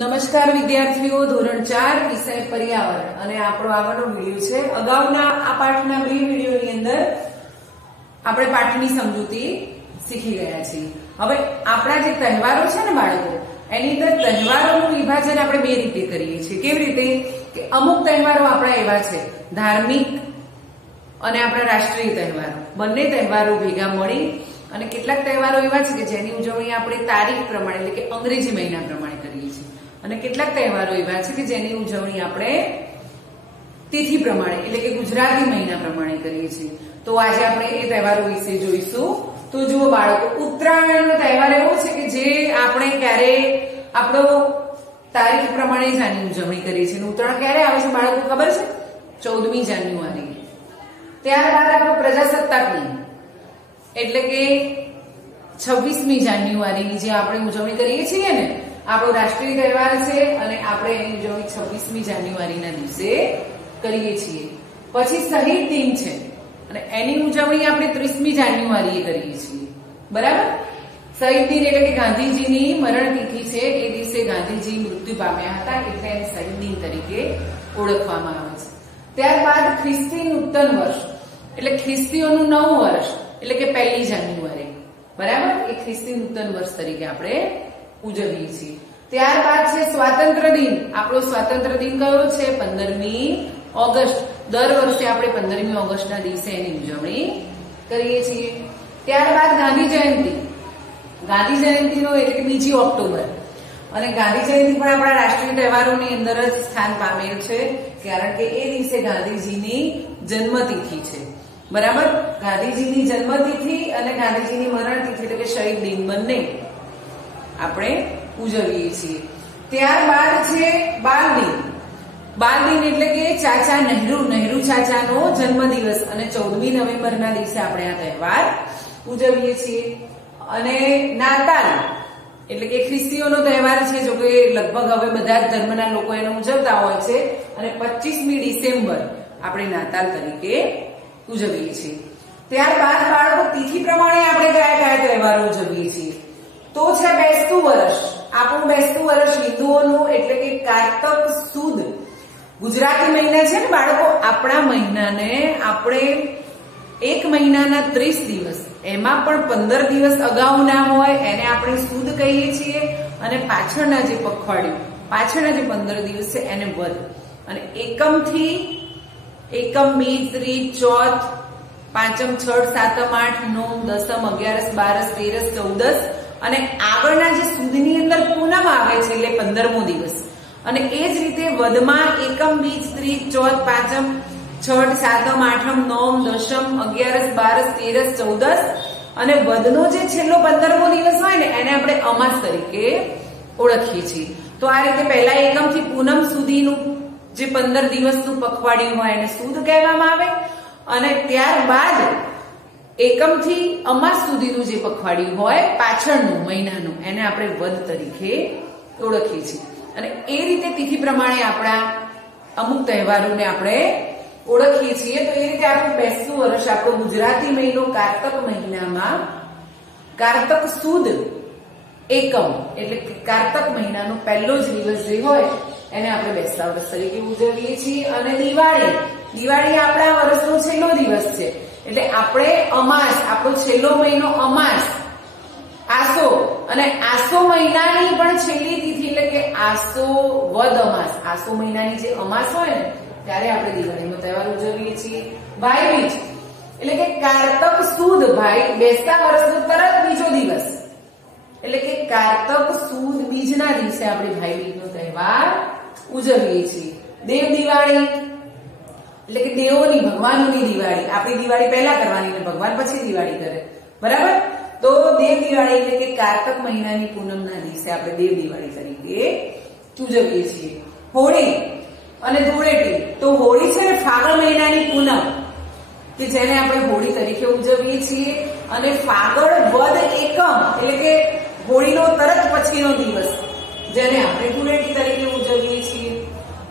નમસ્કાર વિદ્યાર્થીઓ, ધોરણ 4 વિષય પર્યાવરણ અને આપણો આગળનો વિડિયો છે. અગાઉના આ પાઠના બે વિડિયોની અંદર આપણે પાઠની સમજૂતી શીખી ગયા છીએ. હવે આપણા જે તહેવારો છે ને બાળકો, એની અંદર તહેવારોનું વિભાજન આપણે બે રીતે કરીએ છીએ. કેવી રીતે કે અમુક તહેવારો આપણા એવા છે ધાર્મિક અને આપણા રાષ્ટ્રીય તહેવારો, બંને તહેવારો ભેગા મળી અને કેટલાક તહેવારો એવા છે કે જેની ઉજવણી આપણે તારીખ પ્રમાણે એટલે કે અંગ્રેજી મહિના પ્રમાણે કરીએ છીએ અને કેટલાક તહેવારો એવા છે કે જેની ઉજવણી આપણે તિથિ પ્રમાણે એટલે કે ગુજરાતી મહિના પ્રમાણે કરીએ છીએ. તો આજે આપણે એ તહેવારો વિશે જોઈશું. તો જુઓ બાળકો, ઉત્તરાયણનો તહેવાર એવો છે કે જે આપણે ક્યારે આપણો તારીખ પ્રમાણે જ આની ઉજવણી કરીએ છીએ. ઉત્તરાયણ ક્યારે આવે છે બાળકો ખબર છે? 14મી જાન્યુઆરી. ત્યારબાદ આપણો પ્રજાસત્તાક દિન એટલે કે 26મી જાન્યુઆરીની જે આપણે ઉજવણી કરીએ છીએ ને, આપણો રાષ્ટ્રીય તહેવાર છે અને આપણે એની ઉજવણી 26મી જાન્યુઆરીના દિવસે કરીએ છીએ. પછી શહીદ દિન છે અને એની ઉજવણી આપણે 30મી જાન્યુઆરીએ કરીએ છીએ. બરાબર? શહીદ દિન એટલે કે ગાંધીજીની મરણ તિથિ છે. એ દિવસે ગાંધીજી મૃત્યુ પામ્યા હતા એટલે એને શહીદ દિન તરીકે ઓળખવામાં આવે છે. ત્યારબાદ ખ્રિસ્તી નૂતન વર્ષ એટલે ખ્રિસ્તીઓનું નવું વર્ષ એટલે કે 1લી જાન્યુઆરી. બરાબર? એ ખ્રિસ્તી નૂતન વર્ષ તરીકે આપણે ઉજવીએ છીએ. ત્યારબાદ છે સ્વાતંત્ર્ય દિન. આપણો સ્વાતંત્ર્ય દિન કયો છે? 15મી ઓગસ્ટ. દર વર્ષે આપણે 15મી ઓગસ્ટના દિવસે એની ઉજવણી કરીએ છીએ. ત્યારબાદ ગાંધી જયંતિ. ગાંધી જયંતિનો એટલે કે 2જી ઓક્ટોબર. અને ગાંધી જયંતિ પણ આપણા રાષ્ટ્રીય તહેવારોની અંદર જ સ્થાન પામેલ છે કારણ કે એ દિવસે ગાંધીજીની જન્મતિથિ છે. બરાબર? ગાંધીજીની જન્મતિથિ અને ગાંધીજીની મરણતિથિ એટલે કે શહીદ દિન બંને આપણે ઉજવીએ છીએ. ત્યારબાદ છે બાલ દિન. બાલ દિન એટલે કે ચાચા નહેરુ ચાચાનો જન્મદિવસ અને 14મી નવેમ્બરના દિવસે આપણે આ તહેવાર ઉજવીએ છીએ. અને નાતાલ એટલે કે ખ્રિસ્તીઓનો તહેવાર છે, જો કે લગભગ હવે બધા જ ધર્મના લોકો એને ઉજવતા હોય છે અને 25મી ડિસેમ્બર આપણે નાતાલ તરીકે ઉજવીએ છીએ. ત્યારબાદ બાળકો તિથિ પ્રમાણે આપણે કયા કયા તહેવારો ઉજવીએ છીએ? તો છે બેસતું વર્ષ. આપણું બેસતું વર્ષ હિન્દુઓનું એટલે કે કારતક સુદ ગુજરાતી મહિના છે ને બાળકો, આપણા મહિનાને આપણે એક મહિનાના 30 દિવસ, એમાં પણ 15 દિવસ અગાઉના હોય એને આપણે સુદ કહીએ છીએ અને પાછળના જે પખવાડિયું, પાછળના જે 15 દિવસ છે એને વદ. અને એકમથી એકમ, બીજ, ત્રીજ, ચોથ, પાંચમ, છઠ, સાતમ, આઠ, નોમ, દસમ, 11, 12, 13, 14 અને આગળના જે સુદની અંદર પૂનમ આવે છે એટલે 15મો દિવસ. અને એ જ રીતે વદમાં એકમ, બીજ, ત્રીજ, ચોથ, પાંચમ, છઠ, સાતમ, આઠમ, નોમ, દશમ, 11, 12, 13, 14 અને વદનો જે છેલ્લો 15મો દિવસ હોય ને એને આપણે અમાસ તરીકે ઓળખીએ છીએ. તો આ રીતે પહેલા એકમથી પૂનમ સુધીનું જે 15 દિવસનું પખવાડિયું હોય એને સુદ કહેવામાં આવે અને ત્યારબાદ એકમથી અમાસ સુધીનું જે પખવાડિયું હોય પાછળનું મહિનાનું એને આપણે વદ તરીકે ઓળખીએ છીએ. અને એ રીતે તિથિ પ્રમાણે આપણા અમુક તહેવારોને આપણે ઓળખીએ છીએ. તો એ રીતે આપણું બેસતું વર્ષ, આપણો ગુજરાતી મહિનો કારતક મહિનામાં કારતક સુદ એકમ એટલે કે કારતક મહિનાનો પહેલો જ દિવસ જે હોય એને આપણે બેસતા વર્ષ તરીકે ઉજવીએ છીએ. અને દિવાળી આપણા વર્ષનો છેલ્લો દિવસ છે એટલે આપણે અમાસ, આપણો છેલ્લો મહિનો અમાસ, આસો અને આસો મહિનાની પણ છેલ્લી તિથિ એટલે કે આસો વદ અમાસ, આસો મહિનાની જે અમાસ હોય ને ત્યારે આપણે દિવાળીનો તહેવાર ઉજવીએ છીએ. ભાઈ બીજ એટલે કે કારતક સુદ, ભાઈ બેસતા વર્ષનો તરત બીજો દિવસ એટલે કે કારતક સુદ બીજના દિવસે આપણે ભાઈ બીજનો તહેવાર ઉજવીએ છીએ. દેવ દિવાળી એટલે કે દેવોની, ભગવાનોની દિવાળી. આપણી દિવાળી પહેલા કરવાની ને ભગવાન પછી દિવાળી કરે. બરાબર? તો દેવ દિવાળી એટલે કે કારતક મહિનાની પૂનમના દિવસે આપણે દેવ દિવાળી તરીકે ઉજવીએ છીએ. હોળી અને ધૂળેટી. તો હોળી છે ને ફાગણ મહિનાની પૂનમ કે જેને આપણે હોળી તરીકે ઉજવીએ છીએ. અને ફાગણ વદ એકમ એટલે કે હોળીનો તરત પછીનો દિવસ જેને આપણે ધૂળેટી તરીકે ઉજવીએ છીએ.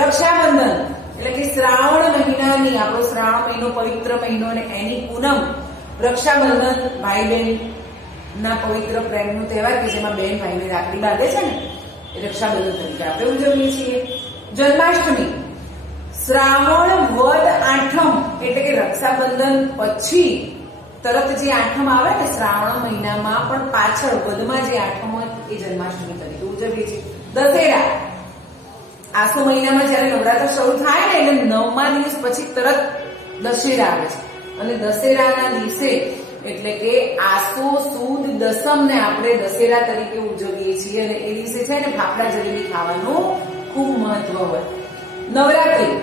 રક્ષાબંધન એટલે કે શ્રાવણ મહિનાની, આપણો શ્રાવણ મહિનો પવિત્ર મહિનો અને એની પૂનમ રક્ષાબંધન, ભાઈ બહેન ના પવિત્ર પ્રેમનો તહેવાર કે જેમાં બેન ભાઈને રાખડી બાંધે છે ને એ રક્ષાબંધન તરીકે આપણે ઉજવીએ છીએ. જન્માષ્ટમી શ્રાવણ વદ આઠમ એટલે કે રક્ષાબંધન પછી તરત જે આઠમ આવે ને શ્રાવણ મહિનામાં પણ પાછળ વદમાં જે આઠમ હોય એ જન્માષ્ટમી તરીકે ઉજવીએ છીએ. દશેરા આસો મહિનામાં જયારે નવરાત્ર શરૂ થાય ને એટલે 9મા દિવસ પછી તરત દશેરા આવે છે અને દશેરાના દિવસે એટલે કે આસો સુદ દસમ ને આપણે દશેરા તરીકે ઉજવીએ છીએ અને એ દિવસે છે ને ફાફડા જલેબી ખાવાનું ખૂબ મહત્વ હોય. નવરાત્રી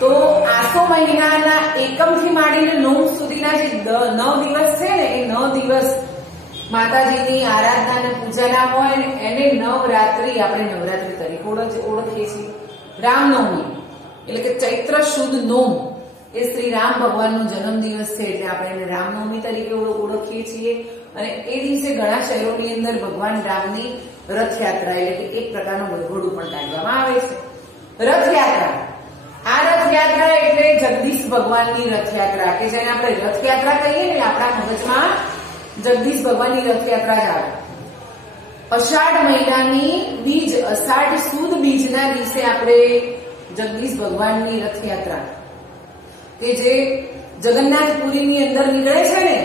તો આસો મહિનાના એકમ થી માંડીને 9 સુધીના જે 9 દિવસ છે ને એ 9 દિવસ માતાજીની આરાધના અને પૂજાના હોય ને એને નવરાત્રી આપણે નવરાત્રી તરીકે ઓળખીએ છીએ. રામનવમી એટલે કે ચૈત્ર શુદ્ધ નોમ એ શ્રી રામ ભગવાનનો જન્મદિવસ છે એટલે આપણે એને રામનવમી તરીકે ઓળખીએ છીએ અને એ દિવસે ઘણા શહેરોની અંદર ભગવાન રામની રથયાત્રા એટલે કે એક પ્રકારનો વરઘોડું પણ કાઢવામાં આવે છે. રથયાત્રા આ રથયાત્રા એટલે જગદીશ ભગવાનની રથયાત્રા કે જેને આપણે રથયાત્રા કહીએ ને આપણા મગજમાં જગદીશ ભગવાનની રથયાત્રા જ આવે. અષાઢ મહિનાની બીજ અષાઢ સુદ બીજના દિવસે આપણે જગદીશ ભગવાનની રથયાત્રા કે જે જગન્નાથપુરીની અંદર નીકળે છે ને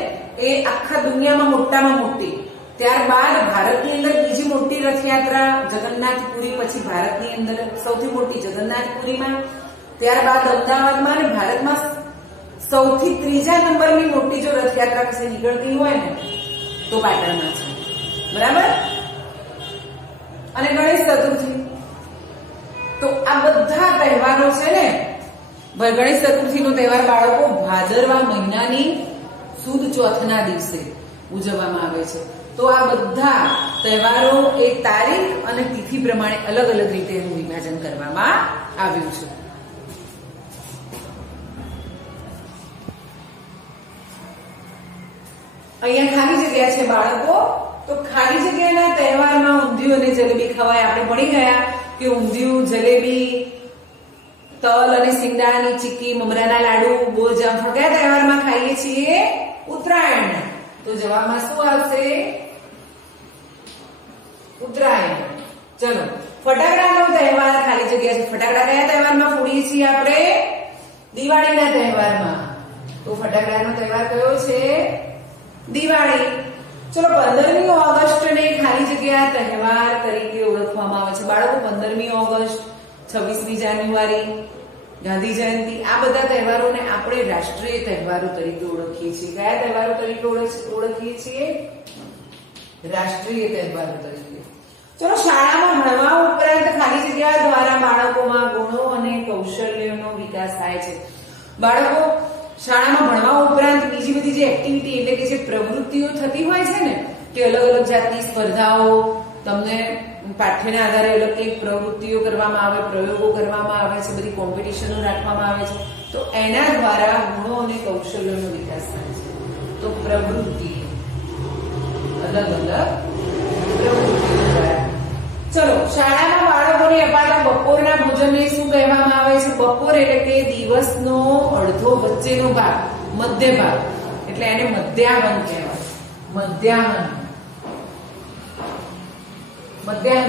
એ આખા દુનિયામાં મોટામાં મોટી. ત્યારબાદ ભારતની અંદર બીજી મોટી રથયાત્રા જગન્નાથપુરી પછી ભારતની અંદર સૌથી મોટી જગન્નાથપુરીમાં, ત્યારબાદ અમદાવાદમાં અને ભારતમાં સૌથી ત્રીજા નંબરની મોટી જો રથયાત્રા કશે નીકળતી હોય ને તો પાટણમાં છે. બરાબર. અને ગણેશ ચતુર્થી તો આ બધા તહેવારો છે ને ગણેશ ચતુર્થીનો તહેવાર બાળકો ભાદરવા મહિનાની સુદ ચોથના દિવસે ઉજવવામાં આવે છે. તો આ બધા તહેવારો એ તારીખ અને તિથિ પ્રમાણે અલગ અલગ રીતે એનું વિભાજન કરવામાં આવ્યું છે. અહીંયા ખાલી જગ્યા છે બાળકો. તો ખાલી જગ્યાના તહેવારમાં ઊંધિયું અને જલેબી ખવાય. આપણે ભણી ગયા કે ઊંધિયું, જલેબી, તલ અને સિંગદાણાની ચીક્કી, મમરાના લાડુ, બોરજામફળ કયા તહેવારમાં ખાઈએ છીએ? ઉત્તરાયણ. તો જવાબમાં શું આવશે? ઉત્તરાયણ. ચલો, ફટાકડાનો તહેવાર ખાલી જગ્યા છે. ફટાકડા કયા તહેવારમાં ફોડીએ છીએ આપણે? દિવાળીના તહેવારમાં. તો ફટાકડાનો તહેવાર કયો છે? દિવાળી. ચલો, 15મી ઓગસ્ટને ખાલી જગ્યા તહેવાર તરીકે ઓળખવામાં આવે છે. બાળકો 15મી ઓગસ્ટ, 26મી જાન્યુઆરી, ગાંધી જયંતિ આ બધા તહેવારોને આપણે રાષ્ટ્રીય તહેવારો તરીકે ઓળખીએ છીએ. કયા તહેવારો તરીકે ઓળખીએ છીએ? રાષ્ટ્રીય તહેવારો તરીકે. ચલો, શાળામાં ભણવા ઉપરાંત ખાલી જગ્યા દ્વારા બાળકોમાં ગુણો અને કૌશલ્યોનો વિકાસ થાય છે. બાળકો શાળામાં ભણવા ઉપરાંત બીજી બધી જે એક્ટિવિટી એટલે કે જે પ્રવૃત્તિઓ થતી હોય છે ને કે અલગ અલગ જાતની સ્પર્ધાઓ, તમને પાઠ્યના આધારે અલગ કંઈક પ્રવૃત્તિઓ કરવામાં આવે, પ્રયોગો કરવામાં આવે છે, બધી કોમ્પિટિશનો રાખવામાં આવે છે. તો એના દ્વારા ગુણો અને કૌશલ્યોનો વિકાસ થાય છે. તો પ્રવૃત્તિ અલગ અલગ પ્રવૃત્તિઓ દ્વારા. ચલો, શાળામાં બાળકોને અપાતા બપોરના ભોજનને શું કહેવામાં આવે છે? બપોર એટલે કે દિવસનો અડધો વચ્ચેનો ભાગ, મધ્ય ભાગ, એટલે એને મધ્યાહન કહેવાય. મધ્યાહન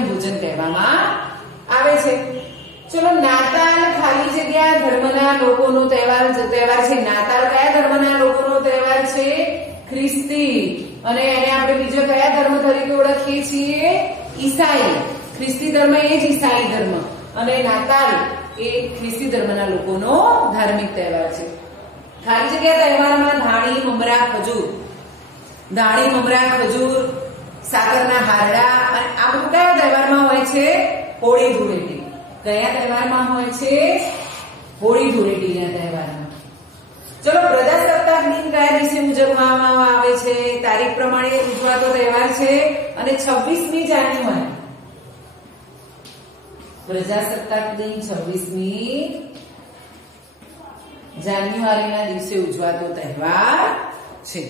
ભોજન કહેવામાં આવે છે. ચલો, નાતાલ ખાલી જગ્યા ધર્મના લોકોનો તહેવાર છે. નાતાલ કયા ધર્મના લોકોનો તહેવાર છે? ખ્રિસ્તી. અને એને આપણે બીજો કયા ધર્મ તરીકે ઓળખીએ છીએ? ઈસાઈ. ખ્રિસ્તી ધર્મ એ જ ઈસાઈ ધર્મ અને નાતાલ એ ખ્રિસ્તી ધર્મના લોકોનો ધાર્મિક તહેવાર છે. ખાલી જગ્યા તહેવારમાં ધાણી, મમરા, ખજૂર, સાકરના હારડા અને આ બધું કયા તહેવારમાં હોય છે? હોળી ધૂળેટી. કયા તહેવારમાં હોય છે? હોળી ધૂળેટીના તહેવારમાં. ચલો, પ્રજાસત્તાક દિન કયા દિવસે ઉજવવામાં આવે છે? તારીખ પ્રમાણે ઉજવાતો તહેવાર છે અને 26મી જાન્યુઆરી. પ્રજાસત્તાક દિન 26મી જાન્યુઆરીના દિવસે ઉજવાતો તહેવાર છે.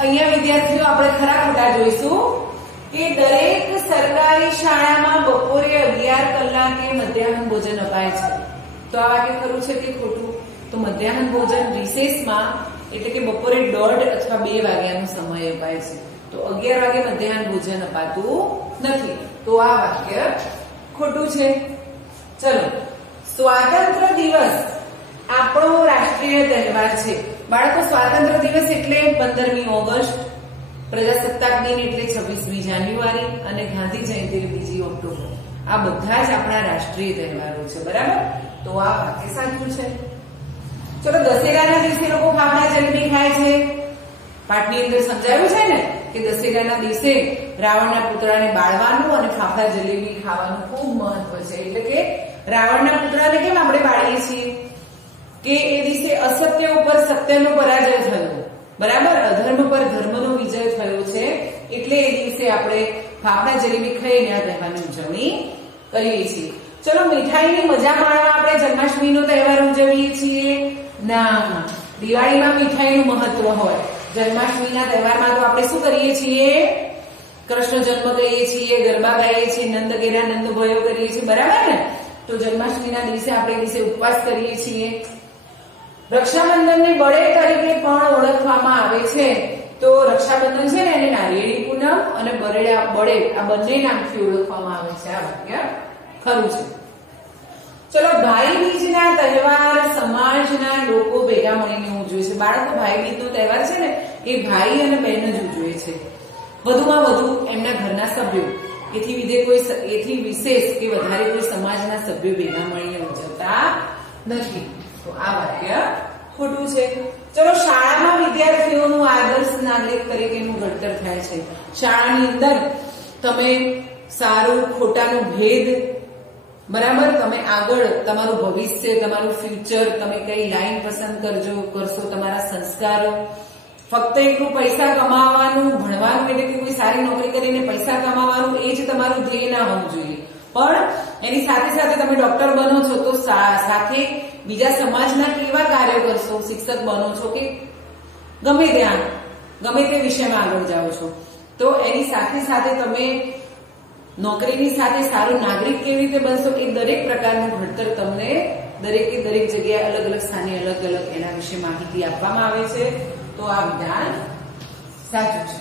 અહીંયા વિદ્યાર્થીઓ આપણે ખરા ખોટા જોઈશું કે દરેક સરકારી શાળામાં બપોરે 11 કલાકે મધ્યાહન ભોજન અપાય છે. તો આ વાક્ય ખરું છે કે ખોટું? તો મધ્યાહન ભોજન રિસેસમાં એટલે કે બપોરે 1:30 અથવા 2 વાગ્યાનો સમય અપાય છે. તો 11 વાગે મધ્યાહન ભોજન અપાતું નથી. તો આ વાક્ય ખોટું છે. ચલો, સ્વાતંત્ર્ય દિવસ આપણો રાષ્ટ્રીય તહેવાર છે. બાળકો, સ્વાતંત્ર્ય દિવસ એટલે 15મી ઓગસ્ટ, પ્રજાસત્તાક દિન એટલે 26મી જાન્યુઆરી અને ગાંધી જયંતિ 2 ઓક્ટોબર. આ બધા જ આપણા રાષ્ટ્રીય તહેવારો છે. બરાબર? તો આ વાક્ય સાચું છે. ચલો, દશેરાના દિવસે લોકો ફાફડા જલેબી ખાય છે. પાઠની અંદર સમજાવ્યું છે ને કે દશેરાના દિવસે રાવણના પુતળાને બાળવાનું અને ફાફડા જલેબી ખાવાનું ખૂબ મહત્વ છે. એટલે કે રાવણના પુતળાને કેમ આપણે બાળીએ છીએ કે એ દિવસે અસત્ય ઉપર સત્યનો પરાજય થયો, બરાબર, અધર્મ પર ધર્મનો વિજય થયો છે. એટલે એ દિવસે આપણે ફાફડા જલેબી ખાઈને આ તહેવારની ઉજવણી કરીએ છીએ. ચલો, મીઠાઈની મજા માણવા આપણે જન્માષ્ટમીનો તહેવાર ઉજવીએ છીએ? ના, દિવાળીમાં મીઠાઈનું મહત્વ હોય. જન્માષ્ટમીના તહેવારમાં તો આપણે શું કરીએ છીએ? કૃષ્ણ જન્મ કહીએ છીએ, ગરબા ગાઈએ છીએ, નંદ ઘેરા નંદ ભયો કરીએ છીએ. બરાબર ને? તો જન્માષ્ટમીના દિવસે આપણે એ દિવસે ઉપવાસ કરીએ છીએ. રક્ષાબંધનને બળે તરીકે પણ ઓળખવામાં આવે છે. તો રક્ષાબંધન છે ને એને નારિયેળી પૂનમ અને બળે આ બંને નામથી ઓળખવામાં આવે છે. આ વાક્ય ખરું છે. ચલો, ભાઈ બીજના તહેવાર સમાજના લોકો ભેગા મળીને ઉજવે છે. બાળકો, ભાઈ બીજનો તહેવાર છે ને એ ભાઈ અને બહેન જ ઉજવે છે. વધુમાં વધુ એમના ઘરના સભ્યો, એથી વિશેષ કે વધારે કોઈ સમાજના સભ્યો ભેગા મળીને ઉજવતા નથી. તો આ વાક્ય ખોટું છે. ચલો, શાળામાં વિદ્યાર્થીઓનું આદર્શ નાગરિક તરીકેનું ઘડતર થાય છે. શાળાની અંદર તમે સારું ખોટાનો ભેદ, બરાબર, તમે આગળ તમારું ભવિષ્ય, તમારું ફ્યુચર, તમે કઈ લાઈન પસંદ કરશો, તમારા સંસ્કારો, ફક્ત એટલું પૈસા કમાવાનું, ભણવાનું, એટલે કે કોઈ સારી નોકરી કરીને પૈસા કમાવાનું એ જ તમારું ધ્યેય ના હોવું જોઈએ. પણ એની સાથે સાથે તમે ડોક્ટર બનો છો તો સાથે બીજા સમાજના કેવા કાર્યો કરશો, શિક્ષક બનો છો કે ગમે તે વિષયમાં આગળ જાઓ છો, તો એની સાથે સાથે તમે નોકરીની સાથે સારું નાગરિક કેવી રીતે બનશો, એ દરેક પ્રકારનું ઘડતર તમને દરેક જગ્યાએ અલગ અલગ સ્થાને અલગ અલગ એના વિશે માહિતી આપવામાં આવે છે. તો આ વિધાન સાચું છે.